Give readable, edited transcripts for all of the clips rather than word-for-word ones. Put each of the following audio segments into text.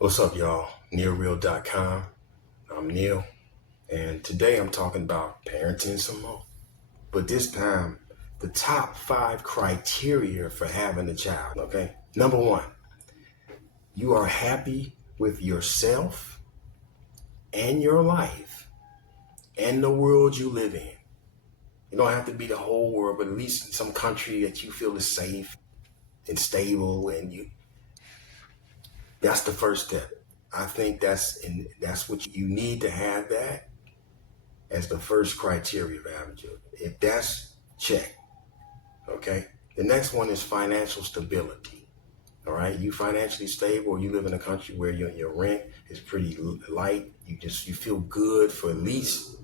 What's up, y'all? NeilReal.com. I'm Neil, and today I'm talking about parenting some more. But this time, the top 5 criteria for having a child, okay? Number 1, you are happy with yourself and your life and the world you live in. You don't have to be the whole world, but at least some country that you feel is safe and stable, and that's the first step. I think that's what you need to have that as the first criteria for having children. If that's check, okay. The next one is financial stability. All right, you financially stable, or you live in a country where your rent is pretty light. You feel good for at least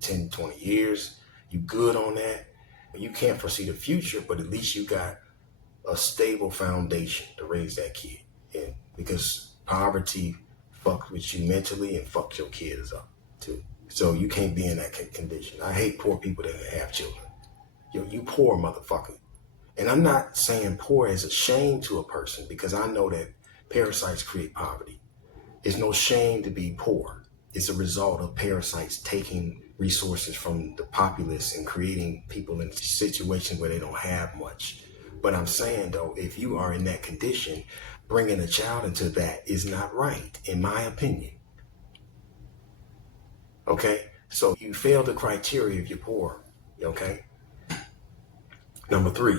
10, 20 years. You good on that. You can't foresee the future, but at least you got a stable foundation to raise that kid in, because poverty fucks with you mentally and fucks your kids up too. So you can't be in that condition. I hate poor people that have children. You poor motherfucker. And I'm not saying poor as a shame to a person, because I know that parasites create poverty. It's no shame to be poor. It's a result of parasites taking resources from the populace and creating people in situations where they don't have much. But I'm saying, though, if you are in that condition, bringing a child into that is not right, in my opinion. Okay? So you fail the criteria if you're poor. Okay? Number 3,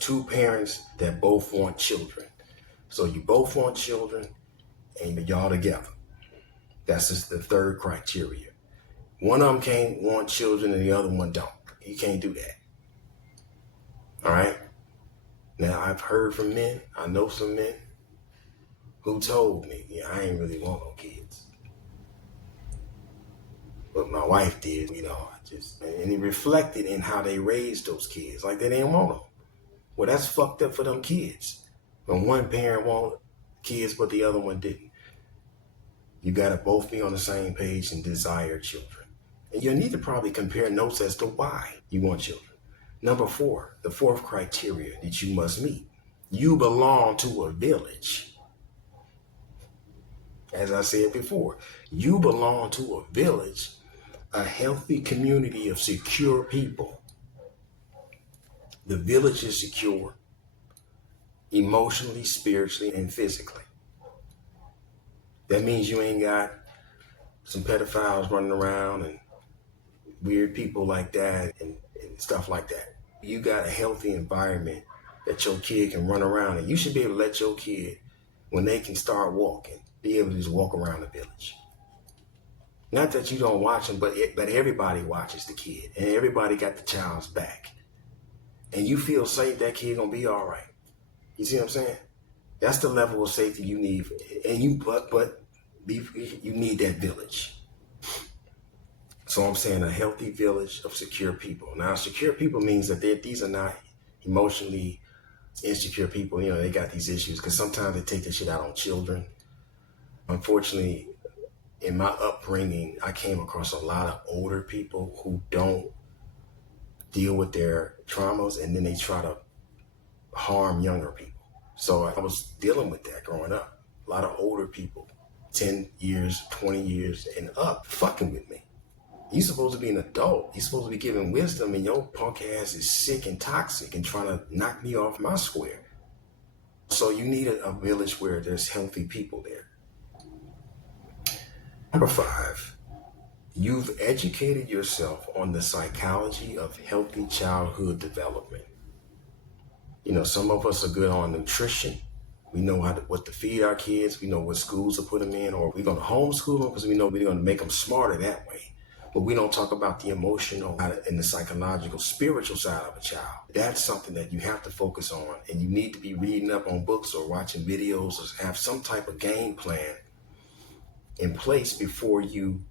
2 parents that both want children. So you both want children and y'all together. That's just the third criteria. One of them can't want children and the other one don't. You can't do that. All right? Now, I've heard from men, I know some men who told me, I ain't really want no kids. But my wife did, and it reflected in how they raised those kids. Like they didn't want them. Well, that's fucked up for them kids. When one parent wanted kids, but the other one didn't. You got to both be on the same page and desire children. And you need to probably compare notes as to why you want children. Number 4, the fourth criteria that you must meet. You belong to a village. As I said before, you belong to a village, a healthy community of secure people. The village is secure emotionally, spiritually, and physically. That means you ain't got some pedophiles running around and weird people like that and stuff like that. You got a healthy environment that your kid can run around, and you should be able to let your kid, when they can start walking, be able to just walk around the village. Not that you don't watch them, but everybody watches the kid, and everybody got the child's back. And you feel safe, that kid gonna be all right. You see what I'm saying? That's the level of safety you need, and you need that village. So I'm saying a healthy village of secure people. Now, secure people means that these are not emotionally insecure people. They got these issues because sometimes they take this shit out on children. Unfortunately, in my upbringing, I came across a lot of older people who don't deal with their traumas, and then they try to harm younger people. So I was dealing with that growing up. A lot of older people, 10 years, 20 years and up, fucking with me. You're supposed to be an adult. You're supposed to be giving wisdom, and your punk ass is sick and toxic and trying to knock me off my square. So you need a village where there's healthy people there. Number 5, you've educated yourself on the psychology of healthy childhood development. Some of us are good on nutrition. We know what to feed our kids. We know what schools to put them in, or we're going to homeschool them because we know we're going to make them smarter that way. But we don't talk about the emotional and the psychological, spiritual side of a child. That's something that you have to focus on, and you need to be reading up on books or watching videos or have some type of game plan in place before you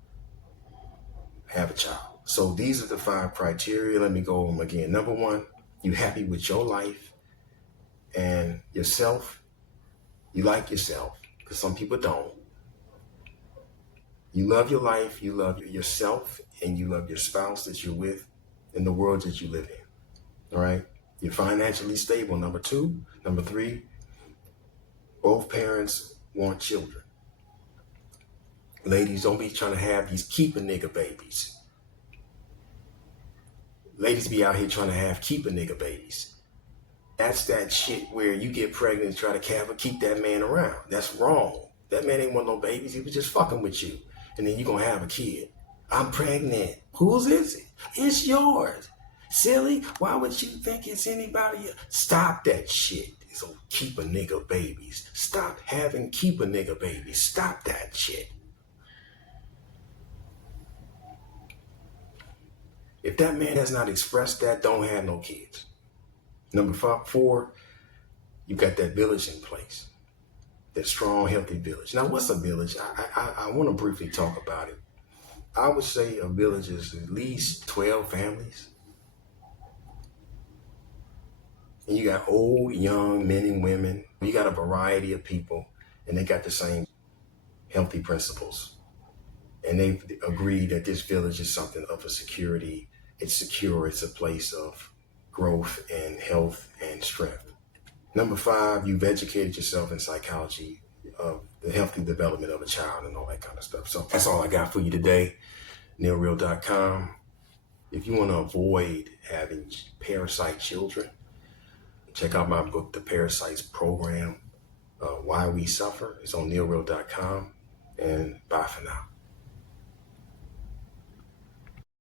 have a child. So these are the 5 criteria. Let me go over them again. Number 1, you happy with your life and yourself. You like yourself, because some people don't. You love your life, you love yourself, and you love your spouse that you're with and the world that you live in. All right? You're financially stable, number 2. Number 3, both parents want children. Ladies, don't be trying to have these keep a nigga babies. Ladies be out here trying to have keep a nigga babies. That's that shit where you get pregnant and try to keep that man around. That's wrong. That man ain't want no babies. He was just fucking with you. And then you gonna have a kid. I'm pregnant. Whose is it? It's yours. Silly. Why would you think it's anybody else? Stop that shit. So keep a nigga babies. Stop having keep a nigga babies. Stop that shit. If that man has not expressed that, don't have no kids. Number 4, you got that village in place. That strong, healthy village. Now, what's a village? I want to briefly talk about it. I would say a village is at least 12 families. And you got old, young, men and women. You got a variety of people, and they got the same healthy principles. And they've agreed that this village is something of a security. It's secure. It's a place of growth and health and strength. Number 5, you've educated yourself in psychology of the healthy development of a child and all that kind of stuff. So that's all I got for you today. NeilReal.com. If you want to avoid having parasite children, check out my book, The Parasites Program, Why We Suffer. It's on NeilReal.com. And bye for now.